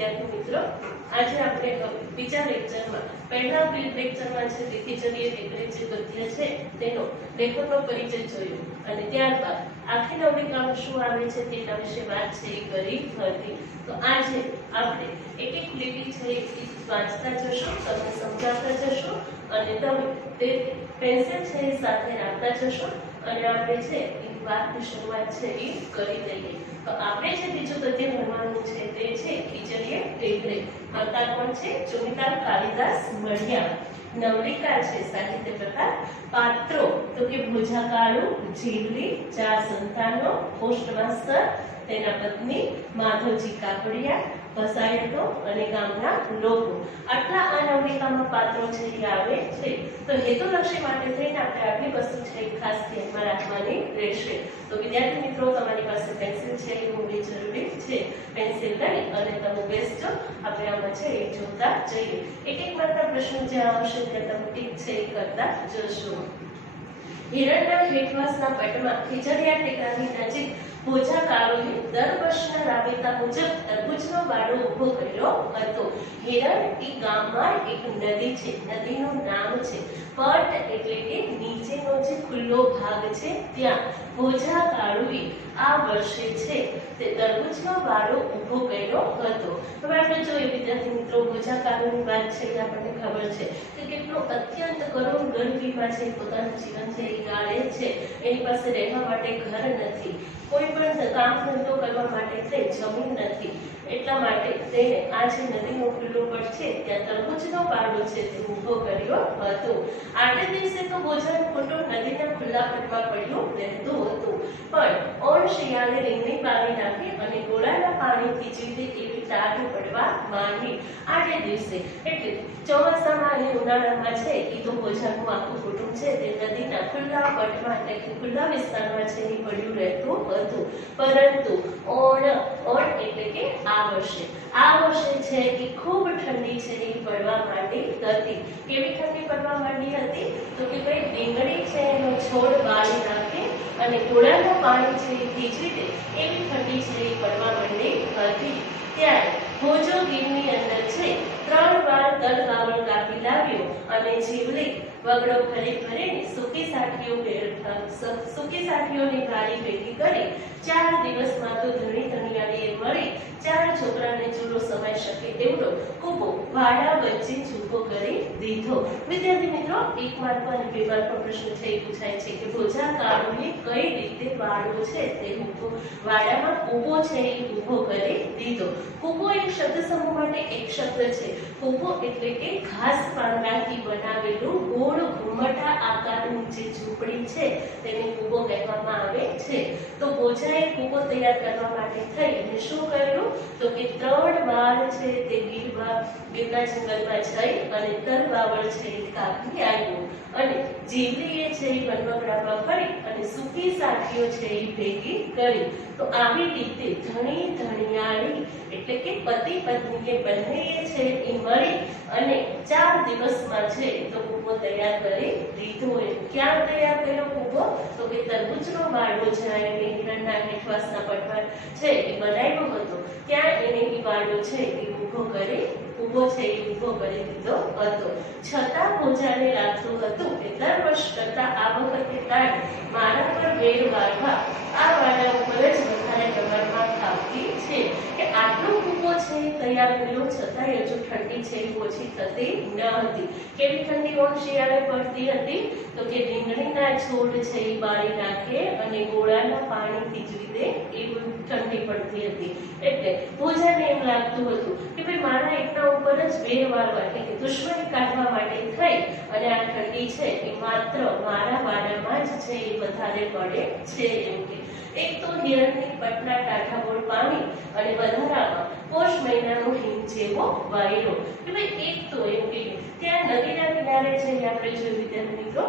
વિદ્યાર્થી મિત્રો, આજે આપણે બીજા લેક્ચરમાં પહેલા લેક્ચરમાં છે તે ખીચડીએ ટેકરે જે ગદ્ય છે તેનો લેખકનો પરિચય જોયો અને ત્યારબાદ આખી નવલિકામાં શું આવે છે તેના વિશે વાત છે એ કરી હતી. તો આજે આપણે એક એક લીટી છે એ વાંચતા જશો, તમને સમજાવતા જશો અને તમે તે પેન્સિલ છે એ સાથે રાખતા જશો અને આપણે છે એ વાતની શરૂઆત છે એ કરી દઈએ. તો આપણે જે બીજું ગદ્ય ભણવાનું છે તે છે ખીચડીએ ટેકરે. કરતા કોણ છે? ચોમિતાલ કાલિદાસ મણિયા. નવલિકા છે સાહિત્ય પ્રકાર પાત્રો તો કે ભોજાકાળુ, જીવલી, 4 સંતાનો, પોસ્ટ માસ્ટર, તેના પત્ની, માધવજી કાપડિયા, ભસાયતો અને ગામના લોકો. આટલા આ નવલિકામાં પાત્રો છે એ આવે છે. તો હેતુલક્ષી માટે થઈને આપણે આટલી વસ્તુ છે એ ખાસ ધ્યાનમાં રાખવાની રહેશે. તો વિદ્યાર્થી મિત્રો, તમારી પાસે પેન્સિલ છે એ હોવી જરૂરી છે. પેન્સિલ લઈ અને તમે બેસજો, આપણે આમાં છે એ જોતા જઈએ. એક એક માત્ર પ્રશ્ન જે આવશે ત્યાં તમે ટીક છે એ કરતા જશો. હિરણના હેઠવાસના પટમાં ખીચડીયા ટેકરાની નજીક ભોજાકાળુએ દર વર્ષના રાબેતા મુજબ તરબૂચનો વાડો ઊભો કર્યો હતો. હિરણ એ ગામમાં એક નદી છે, નદીનું નામ છે પટ, એટલે કે નીચેનો જે ખુલ્લો ભાગ છે ત્યાં ભોજાકાળુએ આ વર્ષે છે તે તરબૂચનો વાડો ઊભો કર્યો હતો. હવે આપણે જોઈએ વિદ્યાર્થી મિત્રો, ભોજાકાળુની વાત છે એ આપણને ખબર છે કે કેટલો અત્યંત કરુણ ગરીબીમાં છે પોતાનું જીવન છે એ ગાળે છે. એની પાસે રહેવા માટે ઘર નથી, કોઈ પણ કામ ધંધો કરવા માટે તે જમીન નથી. એટલા માટે તેને આ જે નદીનો ખુલ્લો પટ છે ત્યાં તરબૂચનો વાડો છે તે ઊભો કર્યો હતો. આટલે દિવસે તો ભોજાનું કુટુંબ નદીના ખુલ્લા પટમાં પડ્યું રહેતું હતું, પણ ઓણ શિયાળે રીંગણી પાવી નાખી અને ગોળાના પાણીથી જીવે એવી ટાઢ પડવા માંડી. આટલે દિવસે એટલે ચોમાસામાં અને ઉનાળામાં છે એ તો ભોજાનું આખું કુટુંબ છે તે નદીના ખુલ્લા પટમાં એટલે કે ખુલ્લા વિસ્તારમાં છે એ પડ્યું રહેતું હતું. પરંતુ ઓણ એટલે કે આ વર્ષે છે એ ખૂબ ઠંડી છે એ પડવા માંડી હતી. કેવી ઠંડી પડવા માંડી હતી? તો કે ભાઈ રીંગણી છે એનો છોડ બાળી નાખે અને ગોળાનું પાણી છે એ ભીજી દે એવી ઠંડી છે એ પડવા માંડી હતી. ત્યારે ભોજો ગીરની અંદર છે 3 વાર તલ વાવણ કાપી લાવ્યો અને જીવલી વગડો ભરીને સૂકી સાઠીઓની ગાડી ભેગી કરી 4 દિવસમાં તો ધણી ધણિયાળીએ મળી 4 છોકરાને ચૂલો સમાઈ શકે એવડો કૂપો વાડા વચ્ચે ઊભો કરી દીધો. વિદ્યાર્થી મિત્રો, 1 માર્ક અને 2 માર્કનો પ્રશ્ન છે એ પૂછાય છે કે ભોજાકાળુએ કઈ રીતે વાડો છે તે વાડામાં કૂપો છે એ ઊભો કરી દીધો. કૂપો એક શબ્દ સમૂહ માટે એક શબ્દ છે. કૂપો એટલે કે ઘાસ પાંદડાથી બનાવેલું ગોળ ઘુમટા આકારનું જે ઝૂંપડી છે તેને કૂપો કહેવામાં આવે છે. તો ભોજાએ કૂપો તૈયાર કરવા માટે થઈ અને શું કર્યું? તો કે 3 વાર છે તે ગીરના જંગલમાં જઈ અને તલ વાવડ છે એ કાપી આવ્યું અને જીવલીએ છે એ વનવગડામાં ફરી અને સૂકી સાઠીઓ છે એ ભેગી કરી. તો આવી રીતે ધણી ધણિયાળી એટલે કે પતિ પત્નીએ બંનેએ છે એ મળી અને 4 દિવસમાં છે તો કૂપો તૈયાર કરી દીધો. ક્યાં તૈયાર કર્યો કૂપો? તો કે તરબૂચનો વાડો જ્યાં એને હિરણના હેઠવાસના પટમાં છે એ બનાવ્યો હતો ત્યાં એને એ વાડો છે એ ઊભો કરી દીધો હતો. છતાં ભોજાને લાગતું હતું કે દર વર્ષ કરતા આ વખતે તાણ મારા પર વેર વાળવા આ વાડા ઉપર જ વધારે પ્રમાણમાં ખાવતી છે કે આટલો કૂપો છે તૈયાર કર્યો છતાંય હજુ ઠંડી છે એ ઓછી થતી ન હતી. કેવી ઠંડી ઓણ શિયાળે પડતી હતી? તો કે રીંગણીના છોડ છે એ બાળી નાખે અને ગોળાના પાણીથી જીવી દે એવી ઠંડી પડતી હતી. એટલે ભોજાને એમ લાગતું હતું કે ભાઈ મારા એકના ઉપર જ વેર વાળવા એટલે કે દુશ્મની કાઢવા માટે થઈ અને આ ઠંડી છે એ માત્ર મારા વાડામાં જ છે એ વધારે પડે છે. એમ કે એક તો હિરણની પટના ટાઢાબોળ પાણી અને વધારામાં પોષ મહિનાનો હિમ જેવો વાયરો. કે ભાઈ એક તો એમ કે ત્યાં નદીના કિનારે છે આપણે જોયું વિદ્યાર્થી મિત્રો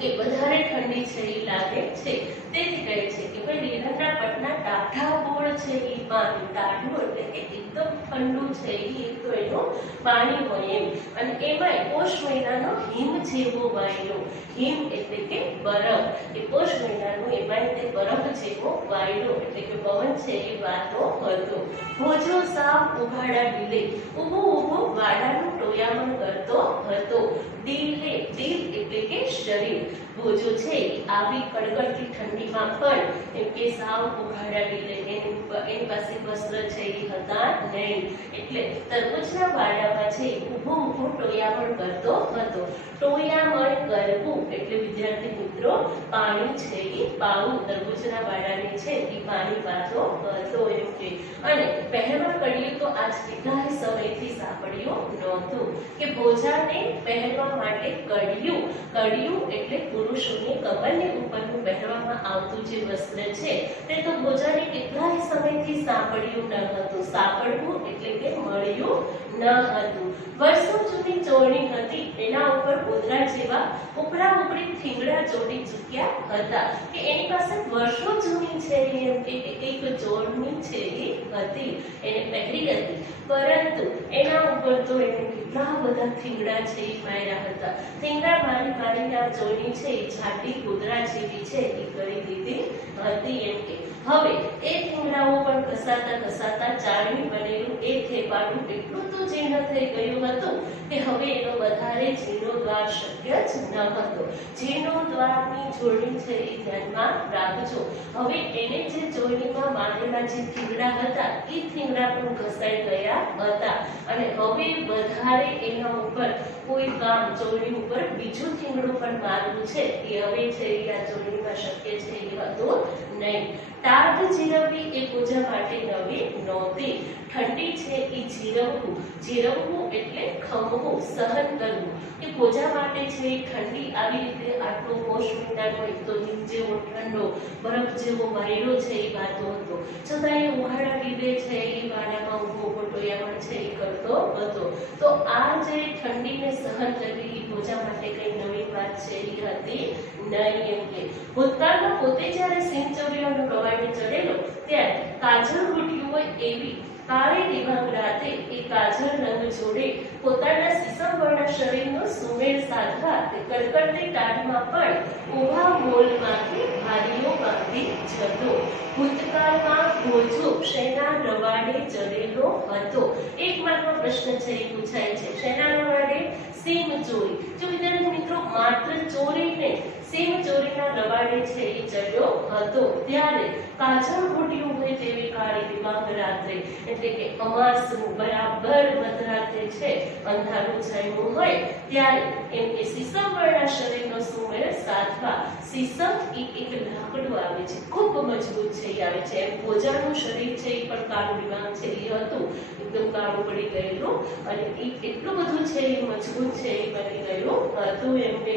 કે વધારે ઠંડી છે એ લાગે છે. તેથી કહે છે કે ભાઈ હિરણના પટના ટાઢાબોળ છે છે એ પાણી ટાઢું એટલે કે એકદમ ઠંડુ છે એ તો એનું પાણી હોય એમ, અને એમાંય પોષ મહિનાનો હિમ જેવો વાયરો, હિમ એટલે કે બરફ, એ પોષ મહિનાનો એમાંય તે બરફ જેવો વાયરો એટલે કે પવન છે એ વાતો હતો. ભોજો સાવ ઉઘાડા ડીલે ઊભો ઊભો વાડાનું ટોયામણ કરતો હતો. ડીલે, ડીલ એટલે કે શરીર. ભોજો છે આવી કડકડતી ઠંડીમાં પણ એમ કે સાવ ઉઘાડા ડીલે, એની પાસે વસ્ત્ર છે એ હતા નહીં, એટલે તરબૂચના વાડામાં છે ઊભો ઊભો ટોયામણ કરતો હતો. ટોયામણ કરવું એટલે વિદ્યાર્થી મિત્રો પાણી છે એ પાવું, તરબૂચના વાડાને છે એ પાણી પાછો હતો એમ કે. અને પહેરવા કડિયું તો આજ કેટલાય સમયથી સાંભળ્યું નહોતું કે ભોજાને પહેરવા માટે કડિયું, કડિયું એટલે પુરુષોની કમરની ઉપરનું પહેરવામાં આવતું જે વસ્ત્ર છે તે તો ભોજાને કેટલાય સમયથી સાંભળ્યું ન હતું. સાંભળવું એટલે કે મળ્યું ન હતું. વર્ષો જૂની ચોરણી હતી, એના ઉપર ગોધરા જેવા ઉપરા ઉપરી થીંગડા ચોટી ચૂક્યા હતા, કે એની પાસે વર્ષો જૂની છે એમ કે એક ચોરણી છે એ હતી, એને પહેરી હતી, પરંતુ એના ઉપર તો એને કેટલા બધા થીંગડા છે એ માર્યા હતા. થીંગડા મારી મારીને આ ચોરણી છે એ જાડી ગોધરા જેવી છે એ કરી દીધી હતી એમ કે. હવે એ થીંગડાઓ પણ ઘસાતા ઘસાતા ચાળણી બનેલું એ થેપાડું એટલું તો જીર્ણ થઈ ગયું હતું કે હવે એનો વધારે જીર્ણોદ્વાર શક્ય જ ન હતો. જીર્ણોદ્વારની જોડણી છે એ ધ્યાનમાં રાખજો. હવે એને જે જોડણીમાં બાંધેલા જે થીંગડા હતા એ થીંગડા પણ ઘસાઈ ગયા હતા, અને હવે વધારે એના ઉપર કોઈ કામ જોડણી ઉપર બીજું થીંગડું પણ મારવું છે એ હવે છે એ આ જોડણીમાં શક્ય છે એ હતું નહીં. ટાઢ જીરવવી એ પૂજા માટે નવી નહોતી. ઠંડી છે એ જીરવવું, જીરવવું એટલે ખમવું, સહન કરવું. એ પૂજા માટે છે એ ઠંડી આવી રીતે આટલો પોષ મહિનાનો એક તો હિમ જેવો ઠંડો બરફ જેવો વાયરો છે એ વાતો હતો, છતાં એ ઉઘાડા લીધે છે એ વાડામાં ઊભો ઊભો ટોયામણ છે એ કરતો હતો. તો આ જે ઠંડીને સહન કરવી એ પૂજા માટે કઈ નવી વાત છે એ હતી નહીં એમ કે. ભૂતકાળમાં પોતે જ્યારે સિંચોરીઓનો રવાડે ચડેલો ત્યારે કાજળ ઘૂંટ્યું હોય એવી કાળી દિવાંગ રાતે એ કાજળ રંગ જોડે પોતાના સીસમવર્ણ શરીરનો સુમેળ સાધવા તે કડકડતી ટાઢમાં પણ ઊભા મોલમાંથી ભારીઓ બાંધી જતો. ભૂતકાળમાં ભોજો શેના રવાડે ચડેલો હતો? એક માત્ર પ્રશ્ન છે એ પૂછાય છે. શેના રવાડે? સિંહ ચોરી. જો વિદ્યાર્થી મિત્રો માત્ર ચોરી ને સિંહ ચોરીના રવાડે છે એ ચડ્યો હતો ત્યારે કાજળ ઘૂંટ્યું હોય તેવી કાળી દિવાંગ રાત્રે એટલે કે અમાસનું બરાબર મધરાત્રે છે અંધારું છાયું હોય ત્યારે એમ કે સીસમવર્ણા શરીરનો સુમેળ સાધવા. સીસમ એ એક લાકડું આવે છે, ખૂબ મજબૂત છે એ આવે છે. એમ ભોજાનું શરીર છે એ પણ કાળું દિવાંગ છે એ હતું, એકદમ કાળું પડી ગયેલું, અને એ એટલું બધું છે એ મજબૂત છે એ બની ગયું હતું એમ કે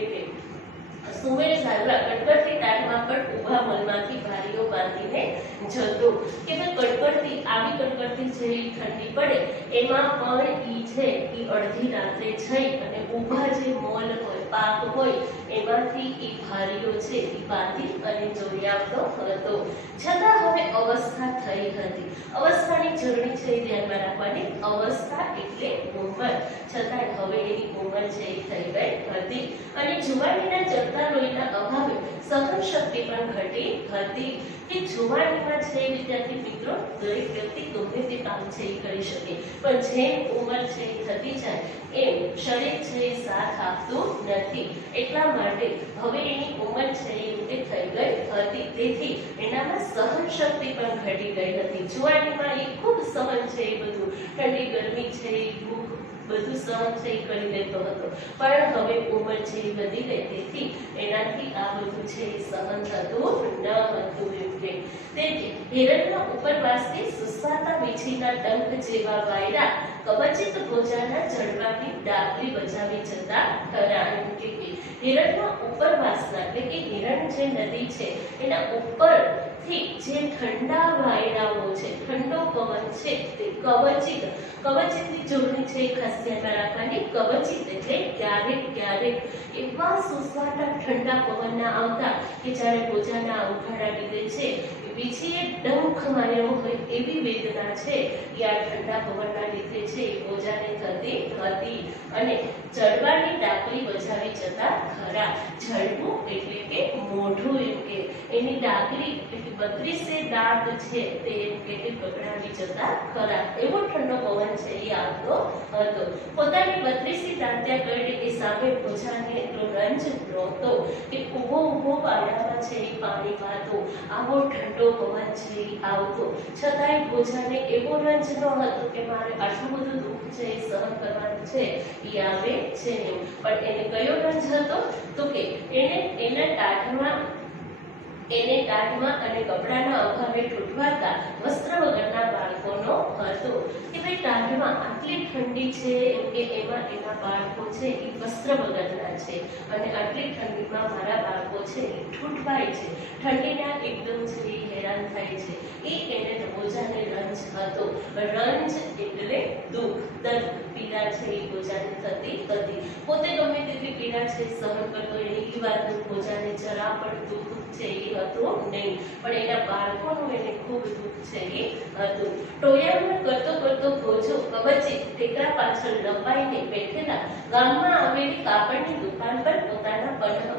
સુમેળ સાધવા કડકડતી ટાઢમાં પણ ઊભા મલમાંથી ભારીઓ બાંધીને જતો. કે ભાઈ કડકડતી આવી કડકડતી જે ઠંડી પડે એમાં પણ ઈ છે ઈ અડધી રાત્રે જઈ અને ઊભા જે મોલ હોય પાક હોય એમાંથી ઈ ભારીઓ છે ઈ બાંધી અને જોઈ આવતો હતો. છતાં હવે અવસ્થા થઈ હતી. અવસ્થાની જોડણી છે એ ધ્યાનમાં રાખવાની. અવસ્થા એટલે ઉંમર, છતાં હવે એની ઉંમર છે એ થઈ ગઈ હતી, અને જુવાનીના ચડતા લોહીના અભાવે સહન શક્તિ પણ ઘટી હતી. કે જુવાનીમાં છે વિદ્યાર્થી મિત્રો દરેક વ્યક્તિ ગમે તે કામ છે એ કરી શકે, પણ જેમ ઉંમર છે એ થતી જાય એમ શરીર છે એ સાથ આપતું નથી. એટલા માટે હવે એની ઉંમર છે એ રીતે થઈ ગઈ હતી, તેથી એનામાં સહન શક્તિ પણ ઘટી ગઈ હતી. જુવાનીમાં એ ખૂબ સહન છે એ બધું, ઠંડી ગરમી છે એ ભૂખ બધું સહન છે એ કરી લેતો હતો, પણ હવે ઉંમર છે એ વધી ગઈ તેથી એનાથી આ બધું છે એ સહન થતું ન હતું એમ કે. તેથી હિરણના ઉપરવાસથી સુસાતા વીછીના ડંખ જેવા વાયરા કવચિત ભોજાના જડબાની ડાબલી બજાવી જતા ખરા એમ કે. હિરણના ઉપરવાસના એટલે કે હિરણ જે નદી છે એના ઉપરથી જે ઠંડા વાયરાઓ છે, ઠંડો પવન છે તે કવચિત, કવચિતની જોડણી છે ખાસ ધ્યાનમાં રાખવાની. કવચિત એટલે ક્યારેક ક્યારેક એવા સુસવાટા ઠંડા પવનના આવતા કે જ્યારે ભોજાના ઉઘાડા લીધે છે વીછીએ ડંખ માર્યો હોય એવી વેદના છે એ આ ઠંડા પવનના લીધે છે એ મોજાને થતી હતી અને જડબાની ડાકલી બજાવી જતા ખરા. જડબું એટલે કે મોઢું, એમ કે એની ડાકલી એટલે 32 દાંત છે તે એમ કે પકડાવી જતા ખરા. એવો ઠંડો પવન છે એ આવતો હતો. પોતાની 32 દાંત્યા કરડે એ સામે ભોજાને એટલો રંજ નહોતો કે ઊભો ઊભો પાડામાં છે એ પાણી વાતો. આવો ઠંડો પવન છે એ આવતો છતાંય ભોજાને એવો રંજ ન હતો કે મારે આટલું બધું દુઃખ છે એ સહન કરવાનું છે એ આવે છે એમ. પણ એને કયો રંજ હતો તો કે એને ટાઢમાં અને કપડાના અભાવે ઠૂઠવાતા વસ્ત્ર વગરના બાળકોનો હતો કે ભાઈ ટાઢમાં આટલી ઠંડી છે એમ કે એમાં એના બાળકો છે એ વસ્ત્ર વગરના છે અને આટલી ઠંડીમાં મારા બાળકો છે એ ઠૂઠવાય છે, ઠંડીના એકદમ છે એ હેરાન થાય છે. એ એને ભોજાને રંજ હતો. રંજ એટલે દુઃખ, દર્દ, પીડા છે એ ભોજાને થતી હતી. પોતે ગમે તેટલી પીડા છે સહન કરતો એની વાતનું ભોજાને જરા પણ દુઃખ છે એ હતું નહીં, પણ એના બાળકોનું એને ખૂબ દુઃખ છે એ હતું. ટોયામણ કરતો કરતો ભોજો કવચે ટેકરા પાછળ લંબાઈને બેઠેલા ગામમાં આવેલી કાપડની દુકાન પર પોતાના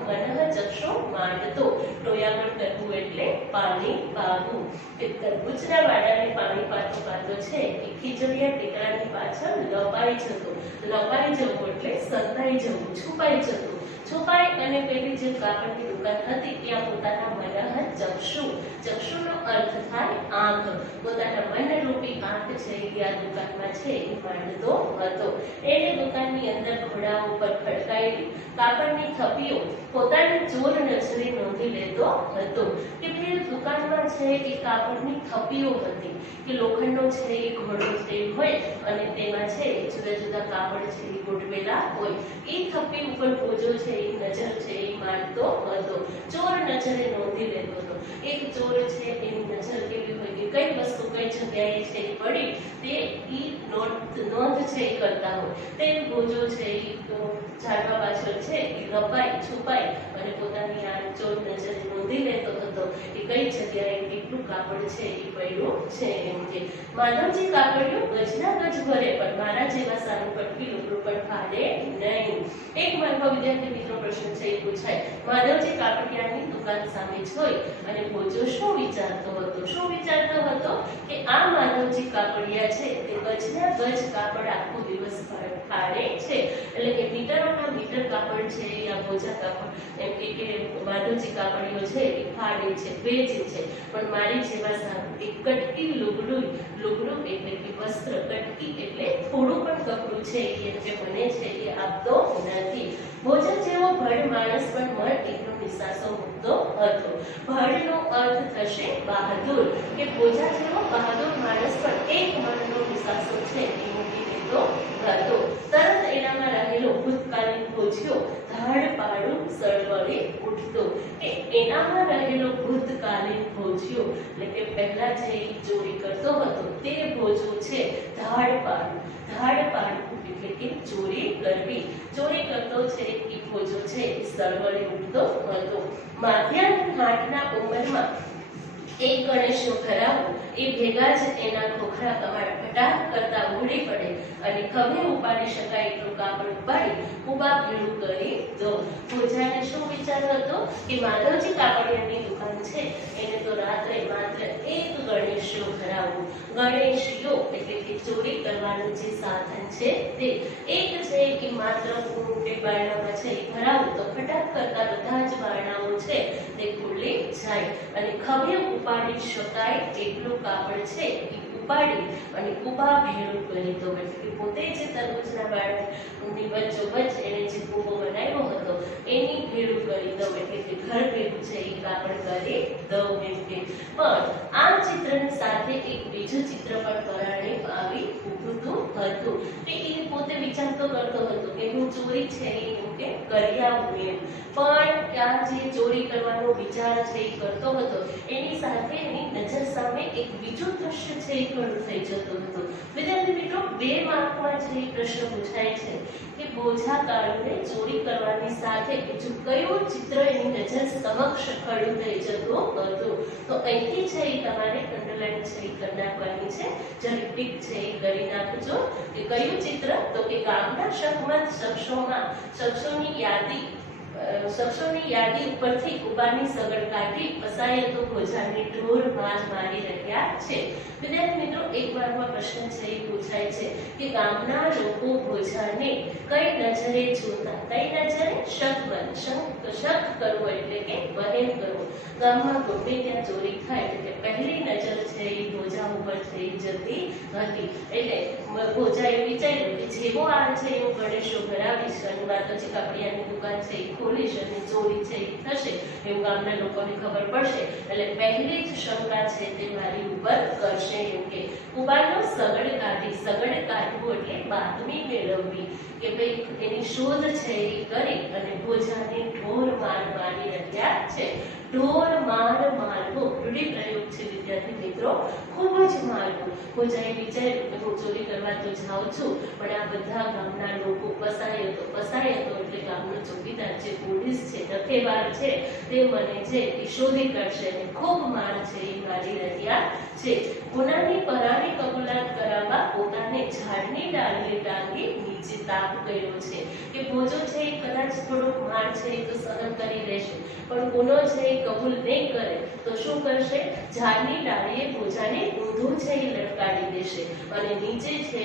મનઃ ચક્ષુ માંડતો. ટોયામણ કરવું એટલે પાણી પાવું. કે તરબૂચના વાડાને પાણી પાતો પાતો છે એ ખીજડીયા ટેકરાની પાછળ લંબાઈ જતો. લંબાઈ જવું એટલે સંતાઈ જવું, છુપાઈ જતું. છુપાઈ અને પેલી જે કાપડની દુકાન હતી ત્યાં પોતાના મનઃ ચક્ષુ, ચક્ષુનો અર્થ થાય આંખ, પોતાના મનરૂપી આંખ છે એ આ દુકાનમાં છે એ માંડતો હતો. એને દુકાનની અંદર ઘોડા ઉપર ખડકાયેલી કાપડની થપ્પીઓ પોતાની ચોર નજરે નોંધી લેતો હતો. કે ભાઈ દુકાનમાં છે એ કાપડની થપ્પીઓ હતી કે લોખંડનો છે એ ઘોડો છે હોય અને તેમાં છે જુદા જુદા કાપડ છે એ ગોઠવેલા હોય. એ થપ્પી ઉપર ભોજો છે એ નજર છે એ માંડતો હતો. ચોર નજરે નોંધી લેતો હતો. એક ચોર છે એની નજર કેવી હોય કે કઈ વસ્તુ કઈ જગ્યાએ છે એ પડી તે ઈ નોંધ છે એ કરતા હોય. તે ભોજો છે એ ઝાડવા પાછળ છે એ લપાઈ છુપાઈ અને પોતાની આ ચોર નજરે નોંધી લેતો હતો કે કઈ જગ્યાએ કેટલું કાપડ છે એ પડ્યું છે એમ. કે માનવજી કાપડિયું ગજના ગજ ભરે પણ મારા જેવા સારું કટકી લુગડું પણ ફાડે નહીં. એક મારા વિદ્યાર્થી મિત્રો પ્રશ્ન છે એ પૂછાય, માનવજી કાપડિયાની દુકાન સામે જોઈ અને ભોજો શું વિચારતો હતો? શું વિચારતો હતો કે આ માનવજી કાપડિયા છે તે ગજના ગજ કાપડ આખો દિવસ ફાડે છે. એટલે કે મીટરોના મીટર કાપડ છે આ ભોજા કાપડ એમ કે માનવજી કાપડિયો છે એ ફાડે છે, વેચે છે, પણ મારી જેવા સારું એક કટકી લુગડું એટલે કે વસ્ત્ર, કટકી એટલે થોડું પણ કપડું છે એ જે મને છે એ આપતો નથી. ભોજા જેવો ભડ માણસ પણ મન એટલો નિસાસો મૂકતો હતો. ભડનો અર્થ થશે બહાદુર. કે ભોજા જેવો બહાદુર માણસ પણ એક મનનો નિસાસો છે એ મૂકી દેતો હતો. તરત એનામાં રહેલો ભૂતકાલીન ભોજ્યો ધાડ પાડું સળવળી ઉઠતો. કે એનામાં રહેલો ભૂતકાલીન ભોજ્યો એટલે કે પહેલા જે ચોરી કરતો હતો તે ભોજો છે ધાડ પાડું એટલે કે ચોરી કરવી. ચોરી કરતો છે એ ભોજો છે સળવળી ઉઠતો હતો. માધ્યાની 8ના ઉંમરમાં એક ગણેશનો ભરાવો એ ભેગા જ એના ખોખરા કમાડ ફટાક કરતા ઉઘડી પડે અને ખભે ઉપાડી શકાય એટલું કાપડ ઉપાડી ઉભા ભેળું કરી દો. ભોજાને શું વિચાર હતો કે માધવજી કાપડિયાની દુકાન છે એને તો રાત્રે માત્ર એક ગણેશનો ભરાવો, ગણેશીઓ એટલે કે ચોરી કરવાનું જે સાધન છે તે એક છે કે માત્ર મોટે બારણામાં છે એ ભરાવું તો ફટાક કરતા બધા જ બારણાઓ છે તે ખુલ્લી જાય અને ખભે ઉપાડી શકાય એટલું કાપડ છે એ ઉપાડી અને ઉભા ભેળું કરી દો. એટલે પોતે જે તરબૂચના બાળકની વચ્ચોવચ્ચ એને જે કૂવો બનાવ્યો હતો એની ભેળું કરી દઉં એટલે કે ઘર ભેળું છે એ કાપડ કરી દઉં એમ કે. પણ આ ચિત્રની સાથે એક બીજું ચિત્ર પણ પરાણે આવી ઊભું હતું કે એ પોતે વિચારતો કરતો હતો કે હું ચોરી છે એમ કે કરી આવું એમ. પણ ત્યાં જે ચોરી કરવાનો વિચાર છે એ કરતો હતો એની સાથે એની નજર સામે એક બીજું દ્રશ્ય છે એ ખડું થઈ જતું હતું. વિદ્યાર્થી મિત્રો 2 માર્કમાં જે પ્રશ્ન પૂછાય છે કે બોજાકારોને ચોરી કરવાની સાથે બીજું કયું ચિત્ર એની નજર સમક્ષ ખડું થઈ જતું હતું. તો અહીંથી છે એ તમારે અંડરલાઈન છે એ કરી નાખવાની છે. જરી ટીક છે એ કરી નાખજો કે કયું ચિત્ર, તો કે ગામના શકમત શખ્સોની યાદી ઉપરથી કુબાની સગડ કાઢી પસાયતો ભોજાની ઢોર માર મારી રહ્યા છે. વિદ્યાર્થી મિત્રો 1 માર્કમાં પ્રશ્ન છે એ પૂછાય છે કે ગામના લોકો ભોજાને કઈ નજરે જોતા, કઈ નજરે? શક કરવો એટલે કે વહેમ કરવો. ગામમાં ગમે ત્યાં ચોરી થાય એટલે પહેલી નજર છે એ ભોજા ઉપર થઈ જતી હતી. એટલે ભોજાએ વિચાર્યું કે જેવો આ છે એવો ગણેશો ભરાવીશ અને માતાજી કાપડિયાની દુકાન છે એ ખોલીશ અને ચોરી છે એ થશે એવું ગામના લોકોને ખબર પડશે એટલે પહેલી જ શંકા છે તે મારી ઉપર કરશે. એમ કે કુબાનો સગડ કાઢવું એટલે બાતમી મેળવવી કે ભાઈ એની શોધ છે એ કરી અને ભોજાને ઢોર માર મારી રહ્યા છે. ઢોર માર મારવો રૂઢિપ્રયોગ છે વિદ્યાર્થી મિત્રો, ખૂબ જ મારવું. ભોજાએ વિચાર્યું કે હું ચોરી કરવા તો જાઉં છું પણ આ બધા ગામના લોકો પસાયતો એટલે ગામનો ચોકીદાર છે, પોલીસ છે, રખેવાર છે, તે મને છે એ શોધી કાઢશે અને ખૂબ માર છે એ મારી રહ્યા છે. ગુનાની પરાની કબૂલાત કરાવવા પોતાને ઝાડની ડાળીએ ટાંગી નીચે તાપ કર્યો છે કે ભોજો છે એ કદાચ થોડોક માર છે એ તો સહન કરી લેશે પણ ગુનો છે એ કબૂલ નહીં કરે તો શું કરશે? ઝાડની ડાળીએ ભોજાને ઊંધું છે એ લટકાવી દેશે અને નીચે છે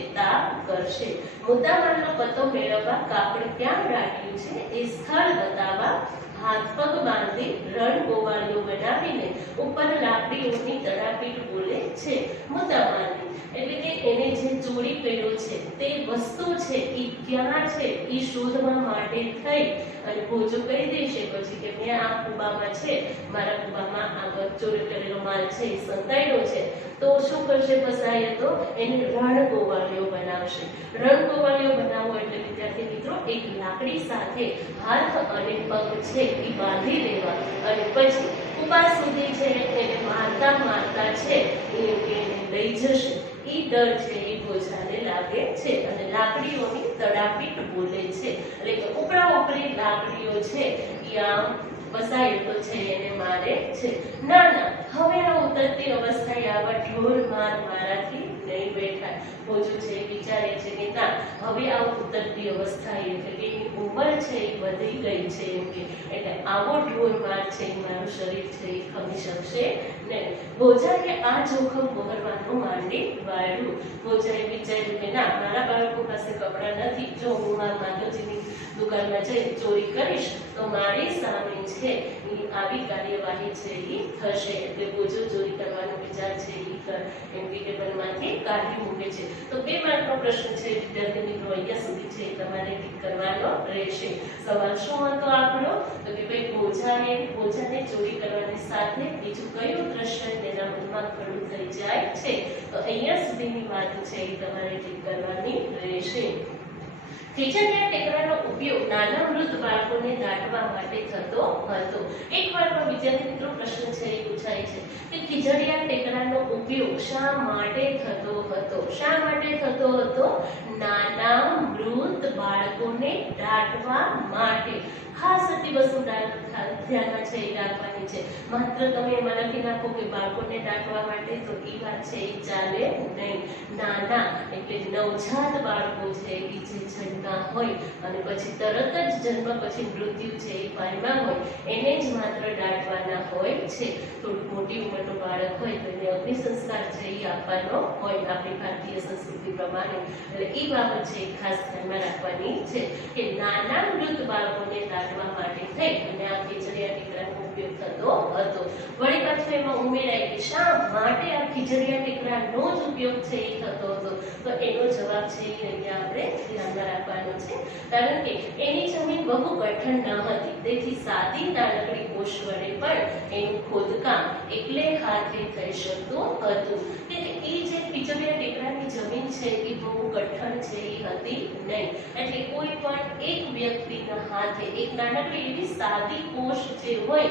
એ તાપ કરશે. મુદ્દામાલનો પત્તો મેળવવા કાપડ ક્યાં રાખ્યું છે એ સ્થળ બતાવવા હાથ પગ બાંધી રણ ગોવાળીઓ બનાવીને ઉપર લાકડીઓની તડાપીટ બોલે છે. મુદ્દામાલની એટલે કે એને જે ચોરી કર્યો છે તે વસ્તુ છે એ ક્યાં છે એ શોધવા માટે થઈ અને ભોજો કહી દેશે પછી કે મેં આ કુબામાં છે, મારા કુબામાં આ ચોરી કરેલો માલ છે એ સંતાયેલો છે. તો શું કરશે પસાયતો? એને રણગોવાળીઓ બનાવશે. રણગોવાળીઓ બનાવવો એટલે વિદ્યાર્થી મિત્રો એક લાકડી સાથે હાથ અને પગ છે એ બાંધી દેવા અને પછી કુબા સુધી છે એને મારતા છે એને લઈ જશે. ઈ ડર છે એ ભોજાને લાગે છે અને લાકડીઓની તડાપીટ બોલે છે એટલે કે ઉપરા ઉપરી લાકડીઓ છે એ આમ પસાયતો છે એને મારે છે. ના હવે આ ઉતરતી અવસ્થાએ આવા ઢોર માર મારાથી નહીં બેઠાય. ભોજો છે વિચારે છે કે ના હવે આ ઉતરતી અવસ્થા એટલે કે એની ઉંમર છે એ વધી ગઈ છે એમ કે એટલે આવો ઢોર માર છે એ મારું શરીર છે એ ખમી શકશે નહીં. ભોજાએ આ જોખમ વહોરવાનું માંડી વાળ્યું. ભોજાએ વિચાર્યું કે ના મારા બાળકો પાસે કપડાં નથી, જો હું મારા માતાજીની દુકાનમાં જઈ ચોરી કરીશ તો મારી સામે છે એ આવી કાર્યવાહી છે એ થશે. એટલે ભોજો ચોરી કરવાનો વિચાર છે એ એમ કે ટેબલમાંથી કાઢી મૂકે છે. તો 2 માર્કનો પ્રશ્ન છે વિદ્યાર્થી મિત્રો અહીંયા સુધી છે તમારે ટીક કરવાનો રહેશે. સવાલ શું હતો આપણો? તો કે ભાઈ ભોજાને ચોરી કરવાની સાથે બીજું કયું દ્રશ્ય તેના મનમાં ખડું થઈ જાય છે? તો અહીંયા સુધીની વાત છે એ તમારે ટીક કરવાની રહેશે. ખીજડીયા ટેકરાનો ઉપયોગ નાના વૃદ્ધ બાળકોને દાટવા માટે થતો હતો. એક વારમાં વિદ્યાર્થી મિત્રો પ્રશ્ન છે એ પૂછાય છે કે ખીજડીયા ટેકરાનો ઉપયોગ શા માટે થતો હતો? શા માટે થતો હતો? નાના વૃદ્ધ બાળકોને દાટવા માટે. ખાસ હતી વસ્તુ ધ્યાનમાં છે એ રાખવાની છે. માત્ર તમે એમાં લખી નાખો કે બાળકોને દાટવા માટે તો એ વાત છે એ ચાલે નહીં. નાના એટલે નવજાત બાળકો છે એ જે જન્મા હોય અને પછી તરત જ જન્મ પછી મૃત્યુ છે એ પામ્યા હોય એને જ માત્ર દાટવાના હોય છે. થોડું મોટી ઉંમરનું બાળક હોય તો એને અગ્નિ સંસ્કાર છે એ આપવાનો હોય આપણી ભારતીય સંસ્કૃતિ પ્રમાણે. એટલે એ બાબત છે એ ખાસ ધ્યાનમાં રાખવાની છે કે નાના વૃદ્ધ બાળકોને દાટવા માટે થઈ અને આ ખીજડીયા ટેકરાનો ઉપયોગ થતો હતો. વળી પાછું એમાં ઉમેરાય કે શા માટે આ ખીજડીયા ટેકરાનો જ ઉપયોગ છે એ થતો હતો? તો એનો જવાબ છે એ અહીંયા આપણે ધ્યાનમાં રાખવાનો છે. કારણ કે એની જમીન બહુ કઠણ ન હતી તેથી સાદી નાનકડી કોશ વડે પણ એનું ખોદકામ એકલે હાથે થઈ શકતું હતું. એ જે ખીજડીયા ટેકરાની જમીન છે એ બહુ કઠણ છે એ હતી નહીં. એટલે કોઈ પણ એક વ્યક્તિના હાથે એક નાનકડી એવી સાદી કોશ જે હોય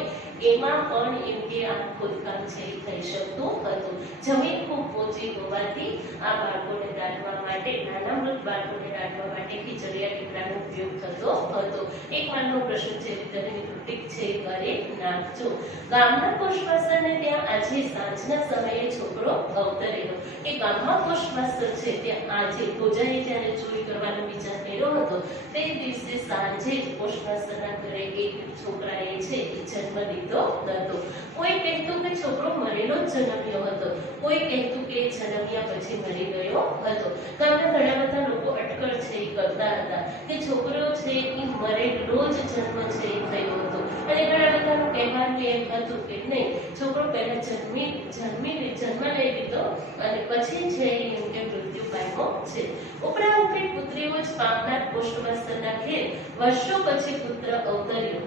એમાં પણ એમ કે આ ખોદકામ છે એ થઈ શકતું હતું. જમીન ખૂબ ઊંચી હોવાથી આ બાળકોને દાટવા માટે, નાના મૃત બાળકોને દાટવા માટે ખીચડિયા ટેકરાનો ઉપયોગ થતો હતો. એક માર્કનો પ્રશ્ન છે, વિદ્યાર્થી મિત્રો ટીક છે એ કરી નાખજો. ગામના પોસ્ટ માસ્ટરને ત્યાં આજે સાંજના સમયે છોકરો અવતરેલો. એ ગામમાં પોસ્ટ માસ્ટર છે ત્યાં આજે પૂજાએ જ્યારે ચોરી કરવાનો વિચાર કર્યો હતો તે દિવસે સાંજે જ પોસ્ટ માસ્ટરના ઘરે એક છોકરાએ છે એ જન્મ લીધો હતો. કોઈ કહેતું કે છોકરો મરેલો જ જન્મ્યો હતો, કોઈ કહેતું કે જન્મ્યા પછી મરી ગયો હતો. ગામના ઘણા બધા લોકો અટકળ છે એ કરતા હતા કે છોકરો છે એ મરેલો જ જન્મ છે એ થયો હતો, અને ઘણા બધાનું કહેવાનું એમ હતું કે નહીં, છોકરો પહેલા જન્મ લઈ લીધો અને પછી છે એમ કે મૃત્યુ પામ્યો છે. ઉપરા ઉપરી પુત્રીઓ જ પામનાર પોસ્ટ માસ્ટરના ઘેર વર્ષો પછી પુત્ર અવતર્યો,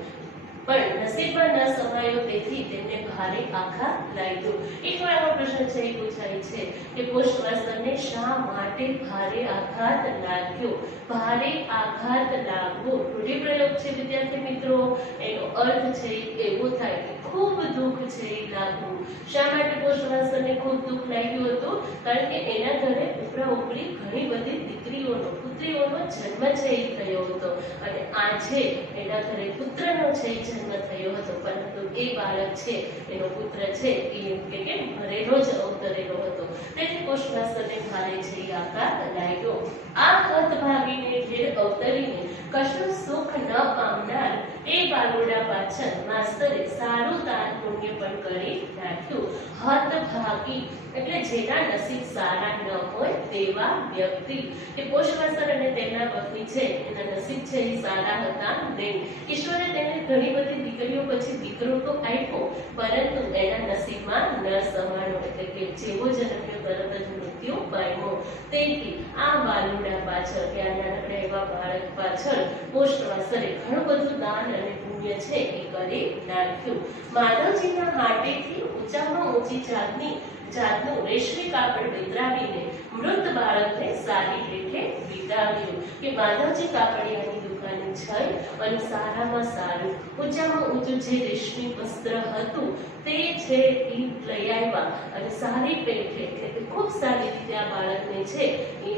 પણ નસીબમાં ન સમાયો, તેથી તેમને ભારે આઘાત લાગ્યો. એક વાર પ્રશ્ન છે એ પૂછાય છે કે પોસ્ટ માસ્ટરને શા માટે ભારે આઘાત લાગ્યો? ભારે આઘાત લાગવો રૂઢિપ્રયોગ છે વિદ્યાર્થી મિત્રો. એનો અર્થ છે એવો થાય કે ખૂબ દુઃખ છે એ લાગવું. શા માટે પોસ્ટ માસ્ટરને ખૂબ દુઃખ લાગ્યું હતું? કારણ કે એના ઘરે ઉપરા ઉપરી ઘણી બધી દીકરીઓનો, પુત્રીઓનો જન્મ છે એ થયો હતો, અને આજે એના ઘરે પુત્રનો છે એ જન્મ થયો હતો, પરંતુ એ બાળક છે, એનો પુત્ર છે એ એમ કે મરેલો જ અવતરેલો હતો. તેથી પોસ્ટ માસ્ટરને ભારે છે એ આઘાત લાગ્યો. આ હતભાગીને ઘેર અવતરીને કશું સુખ ન પામનાર એ બાલુડા પાછળ માસ્તરે સારું દાન પુણ્ય પણ કરી નાખ્યું. હતભાગી એટલે જેના નસીબ સારા ન હોય તેવા વ્યક્તિ. કે પોસ્ટ માસ્ટર અને તેમના પત્ની છે એના નસીબ છે એ સારા હતા નહીં. ઈશ્વરે તેને ઘણી બધી દીકરીઓ પછી દીકરો તો આપ્યો, પરંતુ એના નસીબમાં ન સમાયો, એટલે કે જેવો જન્મ્યો તરત જ મૃત્યુ પામ્યો. તેથી આ બાલુડા પાછળ, કે આ નાનકડા એવા બાળક પાછળ પોસ્ટ માસ્ટરે ઘણું બધું દાન અને પુણ્ય છે એ કરી નાખ્યું. માધવજીના હાટેથી ઊંચામાં ઊંચી જાતનું રેશમી કાપડ વિતરાવીને મૃત બાળકને સારી પેઠે વિતાવ્યું. કે માધવજી કાપડિયાની દુકાને જઈ અને સારામાં સારું, ઊંચામાં ઊંચું જે રેશમી વસ્ત્ર હતું તે છે એ લઈ આવ્યા અને સારી પેઠે, એટલે કે ખૂબ સારી રીતે આ બાળકને છે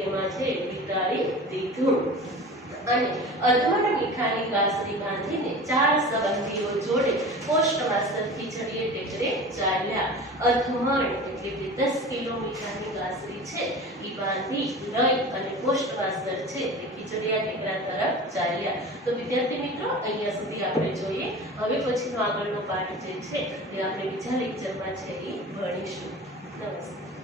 એમાં છે વિતાવી દીધું. અને અધવડ મીઠાની ગાસડી બાંધીને 4 સંબંધીઓ જોડે પોસ્ટ માસ્ટર ખીચડીએ ટેકરે ચાલ્યા. અધમણ એટલે કે 10 કિલો મીઠાની ગાસડી છે એ બાંધી લઈ અને પોસ્ટ માસ્ટર છે તે ખીચડીયા ટેકરા તરફ ચાલ્યા. તો વિદ્યાર્થી મિત્રો અહીંયા સુધી આપણે જોઈએ. હવે પછીનો આગળનો પાઠ જે છે તે આપણે બીજા લેક્ચરમાં છે એ ભણીશું. નમસ્કાર.